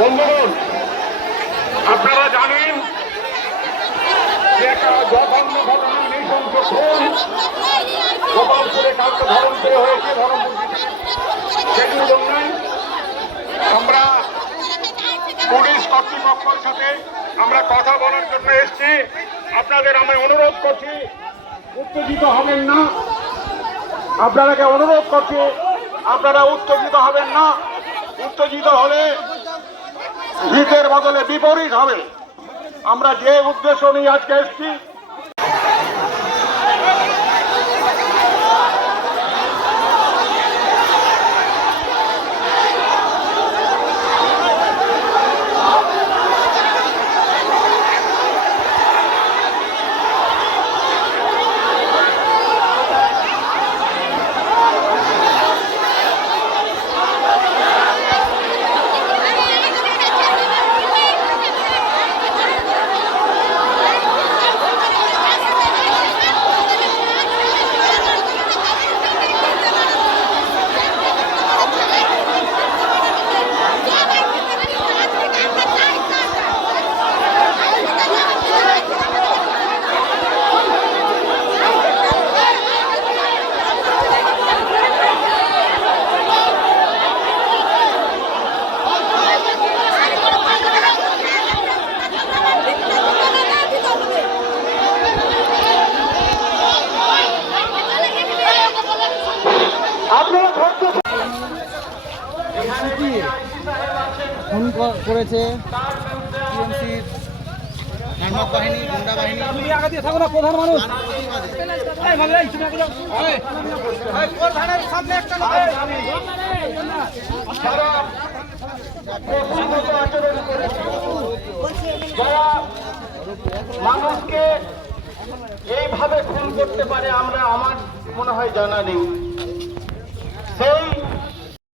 বন্ধুগণ, আপনারা জানেন ঘটনা করে আমরা পুলিশ সাথে আমরা জন্য আপনাদের অনুরোধ করছি, উত্তেজিত হবেন না। আপনারা অনুরোধ করছি, আপনারা উত্তেজিত হবেন না। উত্তেজিত হলে হিতের বদলে বিপরীত হবে। আমরা যে উদ্দেশ্য নিয়ে আজকে এসেছি কি? খুন করেছে। টিএমসির মানব বাহিনী গুন্ডা বাহিনী। তুমি আগে দিয়ে থাকো না প্রধান মানুষ। মানুষকে এইভাবে খুন করতে পারে আমরা আমার মনে হয় জানা নেই। সেই